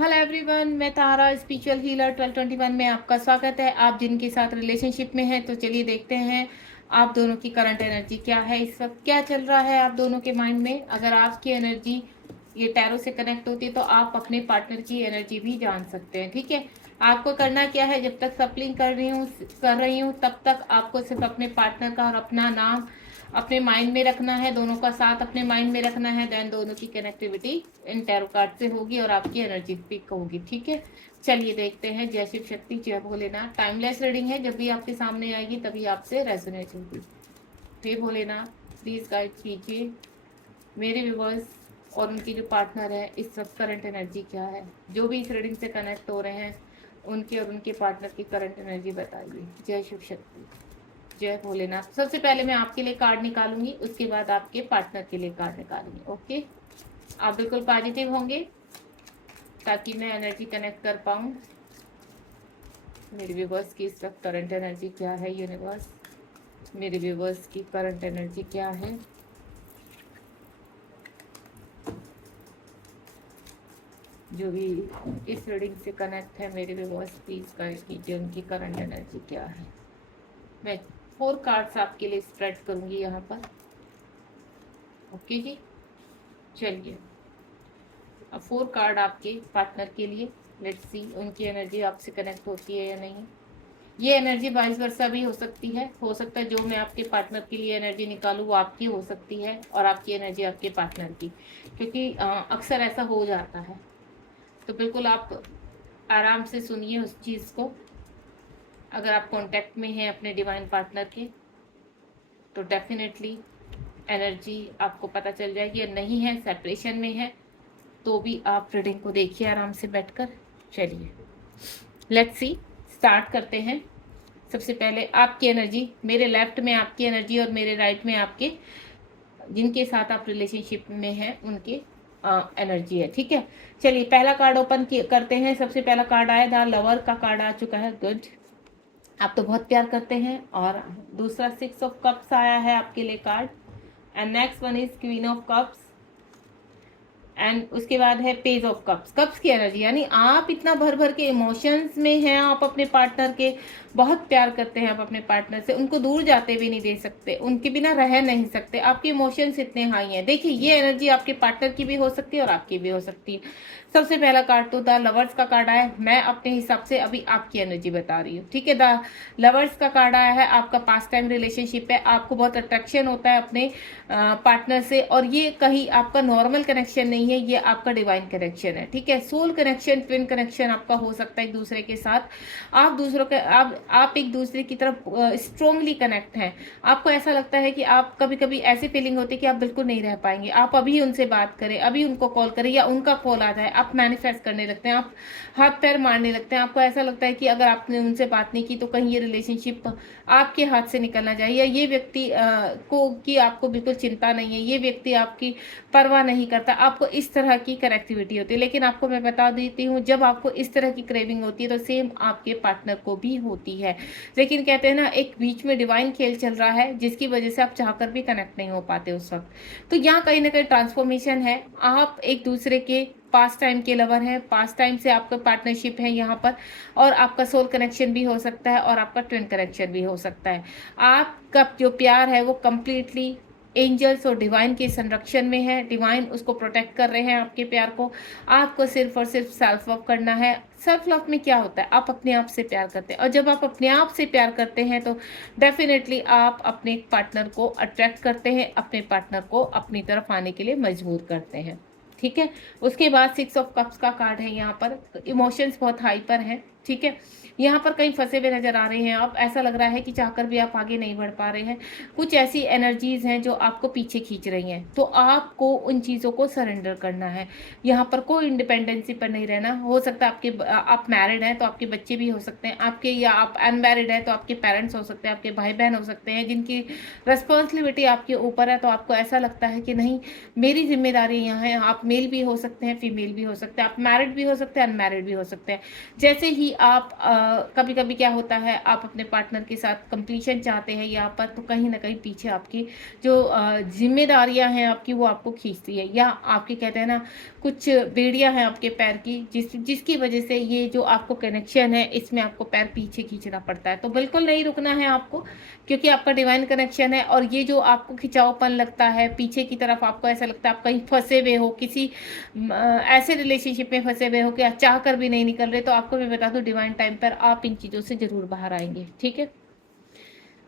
Hello everyone, मैं तारा spiritual healer 1221 में आपका स्वागत है। आप जिनके साथ रिलेशनशिप में हैं तो चलिए देखते हैं आप दोनों की करंट एनर्जी क्या है, इस वक्त क्या चल रहा है आप दोनों के माइंड में। अगर आपकी एनर्जी ये टैरो से कनेक्ट होती है तो आप अपने पार्टनर की एनर्जी भी जान सकते हैं। ठीक है, आपको करना क्या है, जब तक सप्लिंग कर रही हूँ तब तक आपको सिर्फ अपने पार्टनर का और अपना नाम अपने माइंड में रखना है, दोनों का साथ अपने माइंड में रखना है। देन दोनों की कनेक्टिविटी इन टैरो कार्ड से होगी और आपकी एनर्जी पिक होगी। ठीक है, चलिए देखते हैं। जय शिव शक्ति, जय भोलेनाथ। टाइमलेस रीडिंग है, जब भी आपके सामने आएगी तभी आपसे रेजोनेट होगी। हे भोलेनाथ, प्लीज गाइड कीजिए मेरे व्यूवर्स और उनकी जो पार्टनर है, इस सब करंट एनर्जी क्या है। जो भी इस रीडिंग से कनेक्ट हो रहे हैं उनके और उनके पार्टनर की करंट एनर्जी बताइए। जय शिव शक्ति, जय भोलेनाथ। सबसे पहले मैं आपके लिए कार्ड निकालूंगी, उसके बाद आपके पार्टनर के लिए कार्ड निकालूंगी। ओके, आप बिल्कुल पॉजिटिव होंगे ताकि मैं एनर्जी कनेक्ट कर पाऊँ। मेरे व्यूवर्स की इस वक्त करंट एनर्जी क्या है यूनिवर्स, मेरे व्यूवर्स की करंट एनर्जी क्या है। जो भी इस रीडिंग से कनेक्ट है मेरे व्यूवर्स, प्लीज गाइड कीजिए उनकी करंट एनर्जी क्या है। मैं 4 कार्ड्स आपके लिए स्प्रेड करूंगी यहाँ पर। ओके जी, चलिए अब 4 कार्ड आपके पार्टनर के लिए। लेट्स सी उनकी एनर्जी आपसे कनेक्ट होती है या नहीं। ये एनर्जी वाइस वर्सा भी हो सकती है। हो सकता है जो मैं आपके पार्टनर के लिए एनर्जी निकालूं वो आपकी हो सकती है और आपकी एनर्जी आपके पार्टनर की, क्योंकि अक्सर ऐसा हो जाता है। तो बिल्कुल आप आराम से सुनिए उस चीज़ को। अगर आप कांटेक्ट में हैं अपने डिवाइन पार्टनर के तो डेफिनेटली एनर्जी आपको पता चल जाएगी, या नहीं है सेपरेशन में है तो भी आप रीडिंग को देखिए आराम से बैठकर। चलिए लेट्स सी, स्टार्ट करते हैं। सबसे पहले आपकी एनर्जी, मेरे लेफ्ट में आपकी एनर्जी और मेरे राइट में आपके जिनके साथ आप रिलेशनशिप में हैं उनके एनर्जी है। ठीक है, चलिए पहला कार्ड ओपन करते हैं। सबसे पहला कार्ड आया था, लवर का कार्ड आ चुका है। गुड, आप तो बहुत प्यार करते हैं। और दूसरा 6 ऑफ कप्स आया है आपके लिए card, and next one is queen of cups, and उसके बाद है पेज ऑफ कप्स। कप्स की एनर्जी यानी आप इतना भर भर के इमोशंस में हैं, आप अपने पार्टनर के बहुत प्यार करते हैं, आप अपने पार्टनर से उनको दूर जाते भी नहीं दे सकते, उनके बिना रह नहीं सकते, आपके इमोशंस इतने हाई हैं। देखिए ये एनर्जी आपके पार्टनर की भी हो सकती है और आपकी भी हो सकती है। सबसे पहला कार्ड तो द लवर्स का कार्ड आया है। मैं अपने हिसाब से अभी आपकी एनर्जी बता रही हूँ। ठीक है, द लवर्स का कार्ड आया है, आपका पास्ट टाइम रिलेशनशिप है, आपको बहुत अट्रैक्शन होता है अपने पार्टनर से, और ये कहीं आपका नॉर्मल कनेक्शन नहीं है, ये आपका डिवाइन कनेक्शन है। ठीक है, सोल कनेक्शन, ट्विन कनेक्शन आपका हो सकता है एक दूसरे के साथ। आप दूसरों के आप एक दूसरे की तरफ स्ट्रोंगली कनेक्ट हैं। आपको ऐसा लगता है कि आप कभी कभी ऐसी फीलिंग होती है कि आप बिल्कुल नहीं रह पाएंगे, आप अभी उनसे बात करें, अभी उनको कॉल करें या उनका कॉल आ जाए, आप मैनिफेस्ट करने लगते हैं, आप हाथ पैर मारने लगते हैं। आपको ऐसा लगता है कि अगर आपने उनसे बात नहीं की तो कहीं ये रिलेशनशिप आपके हाथ से निकलना चाहिए, या ये व्यक्ति को की आपको बिल्कुल चिंता नहीं है, ये व्यक्ति आपकी परवाह नहीं करता। आपको इस तरह की कनेक्टिविटी होती है। लेकिन आपको मैं बता देती हूँ, जब आपको इस तरह की क्रेविंग होती है तो सेम आपके पार्टनर को भी होती है। लेकिन कहते हैं ना, एक बीच में डिवाइन खेल चल रहा है जिसकी वजह से आप चाहकर भी कनेक्ट नहीं हो पाते उस वक्त। तो यहाँ कहीं ना कहीं ट्रांसफॉर्मेशन है। आप एक दूसरे के पास्ट टाइम के लवर हैं, पास्ट टाइम से आपका पार्टनरशिप है यहाँ पर, और आपका सोल कनेक्शन भी हो सकता है और आपका ट्विन कनेक्शन भी हो सकता है। आपका जो प्यार है वो कम्प्लीटली एंजल्स और डिवाइन के संरक्षण में है, डिवाइन उसको प्रोटेक्ट कर रहे हैं आपके प्यार को। आपको सिर्फ और सिर्फ सेल्फ लव करना है। सेल्फ लव में क्या होता है, आप अपने आप से प्यार करते हैं, और जब आप अपने आप से प्यार करते हैं तो डेफिनेटली आप अपने पार्टनर को अट्रैक्ट करते हैं, अपने पार्टनर को अपनी तरफ आने के लिए मजबूर करते हैं। ठीक है, उसके बाद 6 ऑफ कप्स का कार्ड है यहाँ पर। इमोशंस बहुत हाई पर हैं। ठीक है, यहाँ पर कहीं फंसे हुए नजर आ रहे हैं आप, ऐसा लग रहा है कि चाहकर भी आप आगे नहीं बढ़ पा रहे हैं। कुछ ऐसी एनर्जीज हैं जो आपको पीछे खींच रही हैं, तो आपको उन चीज़ों को सरेंडर करना है। यहाँ पर कोई इंडिपेंडेंसी पर नहीं रहना। हो सकता है आप मैरिड हैं तो आपके बच्चे भी हो सकते हैं आपके, या आप अनमैरिड हैं तो आपके पेरेंट्स हो सकते हैं, आपके भाई बहन हो सकते हैं जिनकी रिस्पॉन्सिबिलिटी आपके ऊपर है। तो आपको ऐसा लगता है कि नहीं, मेरी जिम्मेदारी यहाँ है। आप मेल भी हो सकते हैं, फीमेल भी हो सकते हैं, आप मैरिड भी हो सकते हैं, अनमैरिड भी हो सकते हैं। जैसे ही कि आप कभी कभी क्या होता है, आप अपने पार्टनर के साथ कंप्लीशन चाहते हैं यहाँ पर, तो कहीं ना कहीं पीछे आपकी जो जिम्मेदारियां हैं आपकी, वो आपको खींचती है, या आपके कहते हैं ना कुछ बेड़ियां हैं आपके पैर की, जिसकी वजह से ये जो आपको कनेक्शन है इसमें आपको पैर पीछे खींचना पड़ता है। तो बिल्कुल नहीं रुकना है आपको, क्योंकि आपका डिवाइन कनेक्शन है। और ये जो आपको खिंचावपन लगता है पीछे की तरफ, आपको ऐसा लगता है आप कहीं फंसे हुए हो, किसी ऐसे रिलेशनशिप में फंसे हुए हो कि चाह कर भी नहीं निकल रहे, तो आपको मैं बता दूं डिवाइन टाइम पर आप इन चीज़ों से जरूर बाहर आएंगे। ठीक है।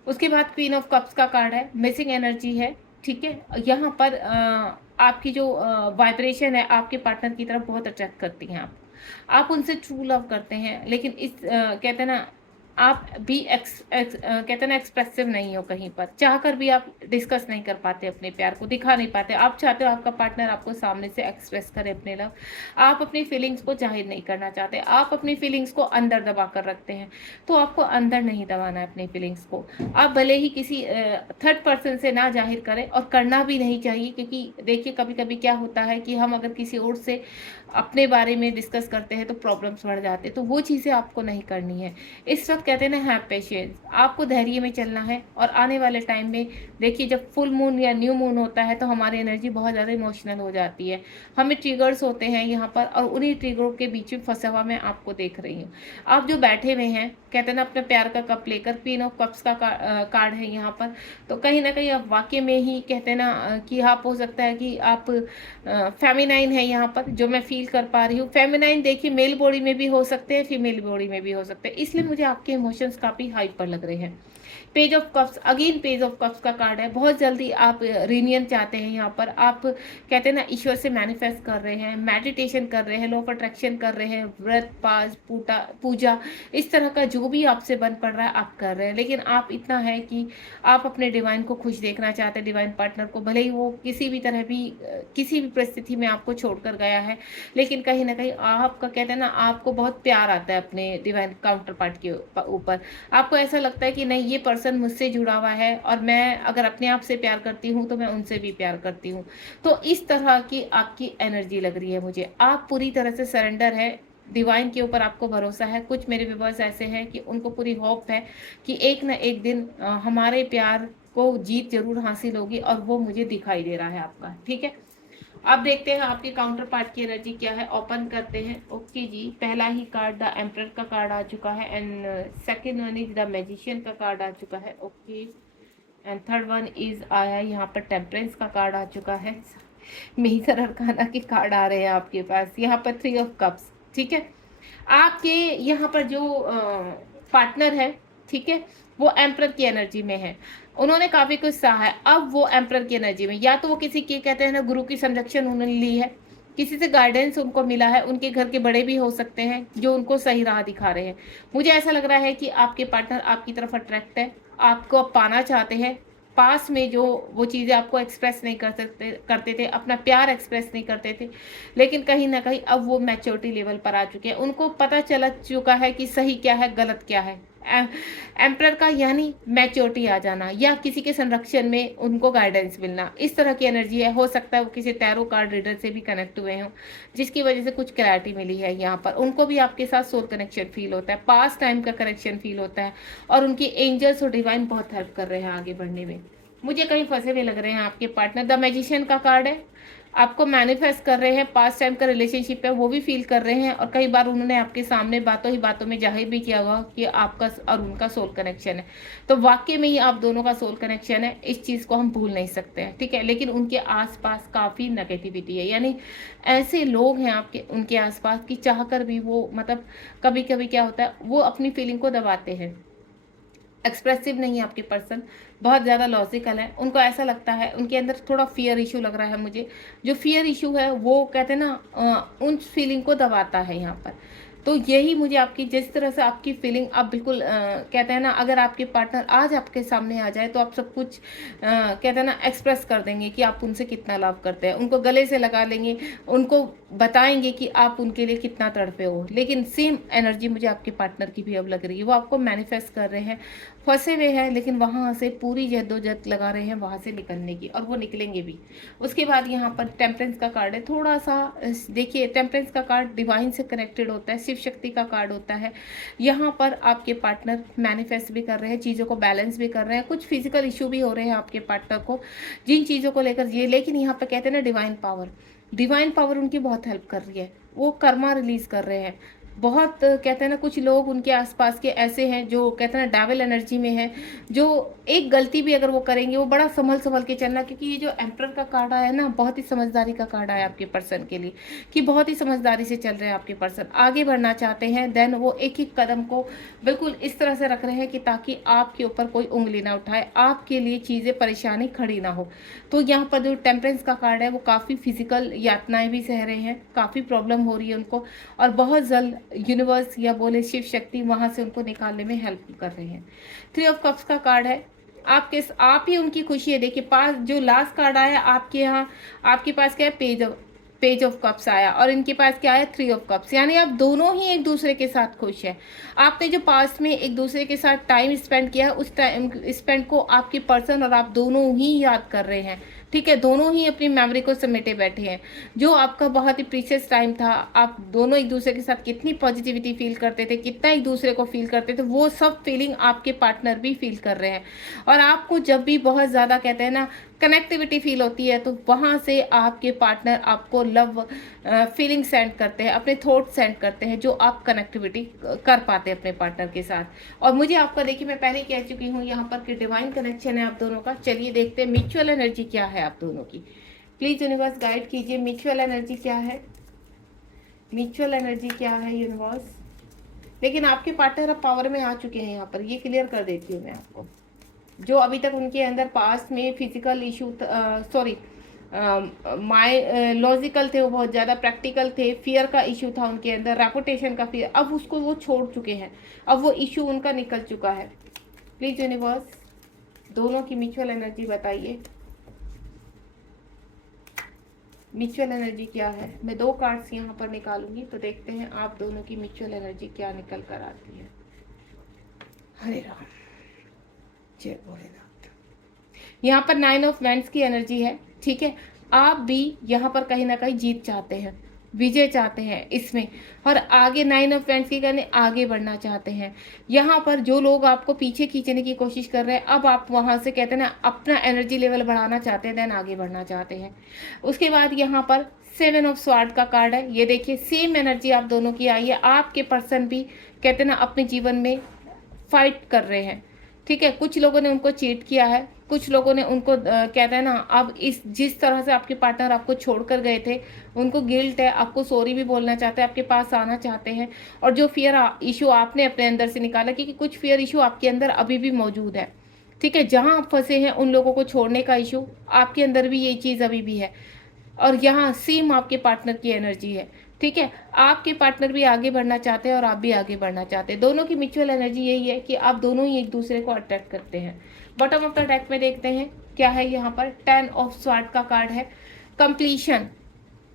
उसके बाद क्वीन ऑफ कप्स का कार्ड है, मिसिंग एनर्जी है। ठीक है। यहाँ पर आपकी जो वाइब्रेशन है आपके पार्टनर की तरफ बहुत अट्रैक्ट करती हैं आप उनसे ट्रू लव करते हैं, लेकिन इस कहते हैं ना आप भी कहते हैं ना एक्सप्रेसिव नहीं हो, कहीं पर चाहकर भी आप डिस्कस नहीं कर पाते, अपने प्यार को दिखा नहीं पाते। आप चाहते हो आपका पार्टनर आपको सामने से एक्सप्रेस करे अपने लव, आप अपनी फीलिंग्स को जाहिर नहीं करना चाहते, आप अपनी फीलिंग्स को अंदर दबा कर रखते हैं। तो आपको अंदर नहीं दबाना है अपनी फीलिंग्स को, आप भले ही किसी थर्ड पर्सन से ना जाहिर करें, और करना भी नहीं चाहिए, क्योंकि देखिए कभी कभी क्या होता है कि हम अगर किसी और से अपने बारे में डिस्कस करते हैं तो प्रॉब्लम्स बढ़ जाते हैं, तो वो चीज़ें आपको नहीं करनी है। इस वक्त कहते हैं ना हैव पेशेंस, आपको धैर्य में चलना है। और आने वाले टाइम में देखिए जब फुल मून या न्यू मून होता है तो हमारी एनर्जी बहुत ज़्यादा इमोशनल हो जाती है, हमें ट्रिगर्स होते हैं यहाँ पर, और उन्हीं ट्रिगरों के बीच में फंसा हुआ मैं आपको देख रही हूँ। आप जो बैठे हुए हैं कहते हैं ना अपने प्यार का कप लेकर, क्वीन ऑफ कप्स का कार्ड है यहाँ पर, तो कहीं ना कहीं आप वाकई में ही कहते हैं ना कि आप हो सकता है कि आप फेमिनाइन है यहाँ पर, जो मैं फील कर पा रही हूँ। फेमिनाइन देखिए मेल बॉडी में भी हो सकते हैं, फीमेल बॉडी में भी हो सकते हैं, इसलिए मुझे आपके इमोशंस काफ़ी हाइपर लग रहे हैं। Page of cups, again page of cups का कार्ड है, बहुत जल्दी आप रीनियन चाहते हैं यहाँ पर, आप कहते हैं ना ईश्वर से मैनिफेस्ट कर रहे हैं, मेडिटेशन कर रहे हैं, लॉ ऑफ अट्रैक्शन कर रहे हैं, व्रत पास पूजा इस तरह का जो भी आपसे बन पड़ रहा है आप कर रहे हैं। लेकिन आप इतना है कि आप अपने डिवाइन को खुश देखना चाहते हैं, डिवाइन पार्टनर को, भले ही वो किसी भी तरह भी किसी भी परिस्थिति में आपको छोड़कर गया है, लेकिन कहीं ना कहीं आपका कहते हैं ना आपको बहुत प्यार आता है अपने डिवाइन काउंटर पार्ट के ऊपर। आपको ऐसा लगता है कि नहीं ये पर्सन मुझसे जुड़ा हुआ है, और मैं अगर अपने आप से प्यार करती हूँ तो मैं उनसे भी प्यार करती हूँ। तो इस तरह की आपकी एनर्जी लग रही है मुझे, आप पूरी तरह से सरेंडर है, डिवाइन के ऊपर आपको भरोसा है। कुछ मेरे व्यूअर्स ऐसे हैं कि उनको पूरी होप है कि एक ना एक दिन हमारे प्यार को जीत जरूर हासिल होगी, और वो मुझे दिखाई दे रहा है आपका। ठीक है। अब देखते हैं आपके काउंटर पार्ट की एनर्जी क्या है, ओपन करते हैं। ओके जी, पहला ही कार्ड द एम्परर का कार्ड आ चुका है, and second one is the magician का कार्ड आ चुका है। Okay, and third one is आया यहाँ पर टेम्परेंस का कार्ड आ चुका है। मेजर अरकाना के कार्ड आ रहे हैं आपके पास, यहाँ पर 3 ऑफ कप्स। ठीक है। आपके यहाँ पर जो पार्टनर है, ठीक है, वो एम्परर की एनर्जी में है, उन्होंने काफी कुछ सहा है, अब वो एम्परर की एनर्जी में, या तो वो किसी के कहते हैं ना गुरु की संरक्षण उन्होंने ली है, किसी से गाइडेंस उनको मिला है, उनके घर के बड़े भी हो सकते हैं जो उनको सही राह दिखा रहे हैं। मुझे ऐसा लग रहा है कि आपके पार्टनर आपकी तरफ अट्रैक्ट है, आपको अब पाना चाहते हैं। पास में जो वो चीज़ें आपको एक्सप्रेस नहीं करते थे, अपना प्यार एक्सप्रेस नहीं करते थे, लेकिन कहीं ना कहीं अब वो मैच्योरिटी लेवल पर आ चुके हैं, उनको पता चल चुका है कि सही क्या है गलत क्या है। एम्परर का यानी मैच्योरिटी आ जाना, या किसी के संरक्षण में उनको गाइडेंस मिलना, इस तरह की एनर्जी है। हो सकता है वो किसी टैरो कार्ड रीडर से भी कनेक्ट हुए हों, जिसकी वजह से कुछ क्लैरिटी मिली है यहाँ पर। उनको भी आपके साथ सोल कनेक्शन फील होता है, पास्ट टाइम का कनेक्शन फील होता है, और उनकी एंजल्स और डिवाइन बहुत हेल्प कर रहे हैं आगे बढ़ने में। मुझे कहीं फंसे हुए लग रहे हैं आपके पार्टनर। द मैजिशियन का कार्ड है, आपको मैनिफेस्ट कर रहे हैं, पास्ट टाइम का रिलेशनशिप है वो भी फील कर रहे हैं, और कई बार उन्होंने आपके सामने बातों ही बातों में जाहिर भी किया हुआ कि आपका और उनका सोल कनेक्शन है। तो वाकई में ही आप दोनों का सोल कनेक्शन है, इस चीज़ को हम भूल नहीं सकते हैं। ठीक है। लेकिन उनके आसपास काफ़ी नेगेटिविटी है, यानी ऐसे लोग हैं आपके उनके आसपास कि चाह कर भी वो मतलब कभी कभी क्या होता है वो अपनी फीलिंग को दबाते हैं। एक्सप्रेसिव नहीं है आपके पर्सन, बहुत ज़्यादा लॉजिकल है, उनको ऐसा लगता है, उनके अंदर थोड़ा फियर इशू लग रहा है मुझे। जो फियर इशू है वो कहते हैं ना उन फीलिंग को दबाता है यहाँ पर। तो यही मुझे आपकी जिस तरह से आपकी फीलिंग आप बिल्कुल कहते हैं ना, अगर आपके पार्टनर आज आपके सामने आ जाए तो आप सब कुछ कहते हैं ना एक्सप्रेस कर देंगे कि आप उनसे कितना लव करते हैं, उनको गले से लगा लेंगे, उनको बताएंगे कि आप उनके लिए कितना तड़पे हो। लेकिन सेम एनर्जी मुझे आपके पार्टनर की भी अब लग रही है, वो आपको मैनिफेस्ट कर रहे हैं, फंसे हुए हैं, लेकिन वहाँ से पूरी जद्दोजहद लगा रहे हैं वहाँ से निकलने की, और वो निकलेंगे भी। उसके बाद यहाँ पर टेम्परेंस का कार्ड है। थोड़ा सा देखिए, टेम्परेंस का कार्ड डिवाइन से कनेक्टेड होता है, शिव शक्ति का कार्ड होता है। यहाँ पर आपके पार्टनर मैनिफेस्ट भी कर रहे हैं, चीज़ों को बैलेंस भी कर रहे हैं, कुछ फिजिकल इशू भी हो रहे हैं आपके पार्टनर को जिन चीज़ों को लेकर ये, लेकिन यहाँ पर कहते हैं ना डिवाइन पावर, डिवाइन पावर उनकी बहुत हेल्प कर रही है, वो कर्मा रिलीज कर रहे हैं। बहुत कहते हैं ना, कुछ लोग उनके आसपास के ऐसे हैं जो कहते हैं ना डेविल एनर्जी में है, जो एक गलती भी अगर वो करेंगे वो बड़ा संभल संभल के चलना, क्योंकि ये जो एम्परर का कार्ड आया है ना, बहुत ही समझदारी का कार्ड आया आपके पर्सन के लिए, कि बहुत ही समझदारी से चल रहे हैं आपके पर्सन, आगे बढ़ना चाहते हैं। देन वो एक एक कदम को बिल्कुल इस तरह से रख रहे हैं कि ताकि आपके ऊपर कोई उंगली ना उठाए, आपके लिए चीज़ें परेशानी खड़ी ना हो। तो यहाँ पर जो टेम्परेंस का कार्ड है, वो काफ़ी फिजिकल यातनाएं भी सह रहे हैं, काफ़ी प्रॉब्लम हो रही है उनको, और बहुत जल्द यूनिवर्स या बोले शिव शक्ति वहाँ से उनको निकालने में हेल्प कर रहे हैं। 3 ऑफ कप्स का कार्ड है, आप ही उनकी खुशी है। देखिए, पास जो लास्ट कार्ड आया आपके यहाँ, आपके पास क्या है, पेज ऑफ कप्स आया, और इनके पास क्या है, 3 ऑफ कप्स, यानी आप दोनों ही एक दूसरे के साथ खुश है। आपने जो पास्ट में एक दूसरे के साथ टाइम स्पेंड किया है, उस टाइम स्पेंड को आपके पर्सन और आप दोनों ही याद कर रहे हैं। ठीक है, दोनों ही अपनी मेमोरी को समेटे बैठे हैं। जो आपका बहुत ही प्रीशियस टाइम था, आप दोनों एक दूसरे के साथ कितनी पॉजिटिविटी फील करते थे, कितना एक दूसरे को फील करते थे, वो सब फीलिंग आपके पार्टनर भी फील कर रहे हैं। और आपको जब भी बहुत ज़्यादा कहते हैं ना कनेक्टिविटी फील होती है, तो वहाँ से आपके पार्टनर आपको लव फीलिंग सेंड करते हैं, अपने थॉट सेंड करते हैं, जो आप कनेक्टिविटी कर पाते हैं अपने पार्टनर के साथ। और मुझे आपका, देखिए मैं पहले कह चुकी हूँ यहाँ पर कि डिवाइन कनेक्शन है आप दोनों का। चलिए देखते हैं म्यूचुअल एनर्जी क्या है आप दोनों की। प्लीज यूनिवर्स गाइड कीजिए, म्यूचुअल एनर्जी क्या है, म्यूचुअल एनर्जी क्या है यूनिवर्स। लेकिन आपके पार्टनर अब पावर में आ चुके हैं, यहाँ पर ये क्लियर कर देती हूँ मैं आपको। जो अभी तक उनके अंदर पास्ट में फिजिकल इशू, सॉरी लॉजिकल थे, वो बहुत ज़्यादा प्रैक्टिकल थे, फियर का इशू था उनके अंदर, रेपुटेशन का फियर, अब उसको वो छोड़ चुके हैं, अब वो इशू उनका निकल चुका है। प्लीज यूनिवर्स दोनों की म्यूचुअल एनर्जी बताइए, म्यूचुअल एनर्जी क्या है। मैं 2 कार्ड्स यहाँ पर निकालूंगी, तो देखते हैं आप दोनों की म्यूचुअल एनर्जी क्या निकल कर आती है। हरे राम, जय भोलेनाथ। यहाँ पर 9 ऑफ वैंड्स की एनर्जी है। ठीक है, आप भी यहाँ पर कहीं ना कहीं जीत चाहते हैं, विजय चाहते हैं इसमें, और आगे 9 ऑफ वैंड्स की करने आगे बढ़ना चाहते हैं। यहाँ पर जो लोग आपको पीछे खींचने की कोशिश कर रहे हैं, अब आप वहाँ से कहते हैं ना अपना एनर्जी लेवल बढ़ाना चाहते हैं, देन आगे बढ़ना चाहते हैं। उसके बाद यहाँ पर 7 ऑफ स्वॉर्ड का कार्ड है। ये देखिए, सेम एनर्जी आप दोनों की आई है। आपके पर्सन भी कहते हैं ना अपने जीवन में फाइट कर रहे हैं। ठीक है, कुछ लोगों ने उनको चीट किया है, कुछ लोगों ने उनको कहते हैं ना, अब इस जिस तरह से आपके पार्टनर आपको छोड़कर गए थे, उनको गिल्ट है, आपको सॉरी भी बोलना चाहते हैं, आपके पास आना चाहते हैं। और जो फियर इशू आपने अपने अंदर से निकाला, क्योंकि कुछ फियर इशू आपके अंदर अभी भी मौजूद है। ठीक है, जहाँ आप फंसे हैं उन लोगों को छोड़ने का इशू आपके अंदर भी, ये चीज़ अभी भी है। और यहाँ सेम आपके पार्टनर की एनर्जी है। ठीक है, आपके पार्टनर भी आगे बढ़ना चाहते हैं और आप भी आगे बढ़ना चाहते हैं। दोनों की म्यूचुअल एनर्जी यही है कि आप दोनों ही एक दूसरे को अट्रैक्ट करते हैं। बॉटम ऑफ द डेक में देखते हैं क्या है। यहाँ पर 10 ऑफ स्वॉर्ड का कार्ड है, कंप्लीशन।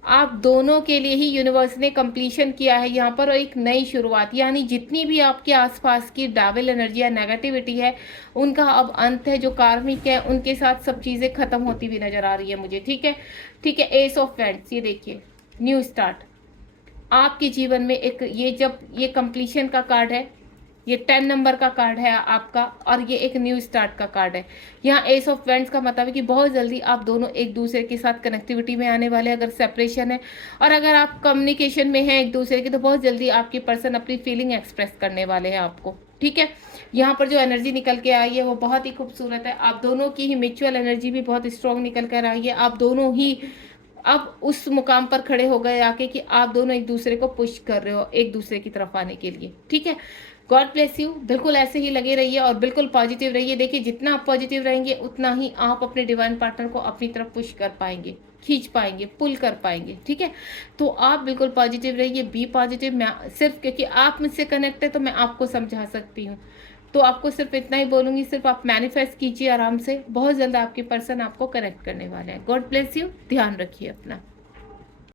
आप दोनों के लिए ही यूनिवर्स ने कंप्लीशन किया है यहाँ पर, और एक नई शुरुआत, यानी जितनी भी आपके आसपास की डेविल एनर्जी या नेगेटिविटी है, उनका अब अंत है। जो कार्मिक है उनके साथ सब चीज़ें खत्म होती हुई नजर आ रही है मुझे। ठीक है, ठीक है, एस ऑफ वैंड्स, ये देखिए न्यू स्टार्ट आपके जीवन में एक, ये जब ये कंप्लीशन का कार्ड है, ये 10 नंबर का कार्ड है आपका, और ये एक न्यू स्टार्ट का कार्ड है। यहाँ एस ऑफ वैंड्स का मतलब है कि बहुत जल्दी आप दोनों एक दूसरे के साथ कनेक्टिविटी में आने वाले हैं, अगर सेपरेशन है, और अगर आप कम्युनिकेशन में हैं एक दूसरे के, तो बहुत जल्दी आपके पर्सन अपनी फीलिंग एक्सप्रेस करने वाले हैं आपको। ठीक है, यहाँ पर जो एनर्जी निकल के आई है वो बहुत ही खूबसूरत है। आप दोनों की ही म्यूचुअल एनर्जी भी बहुत स्ट्रॉन्ग निकल कर आई है। आप दोनों ही अब उस मुकाम पर खड़े हो गए आके कि आप दोनों एक दूसरे को पुश कर रहे हो एक दूसरे की तरफ आने के लिए। ठीक है, गॉड ब्लेस यू। बिल्कुल ऐसे ही लगे रहिए और बिल्कुल पॉजिटिव रहिए। देखिए, जितना आप पॉजिटिव रहेंगे उतना ही आप अपने डिवाइन पार्टनर को अपनी तरफ पुश कर पाएंगे, खींच पाएंगे, पुल कर पाएंगे। ठीक है, तो आप बिल्कुल पॉजिटिव रहिए, बी पॉजिटिव। मैं सिर्फ क्योंकि आप मुझसे कनेक्ट है तो मैं आपको समझा सकती हूँ, तो आपको सिर्फ इतना ही बोलूँगी, सिर्फ आप मैनिफेस्ट कीजिए आराम से, बहुत जल्द आपके पर्सन आपको कनेक्ट करने वाले हैं। गॉड ब्लेस यू, ध्यान रखिए अपना।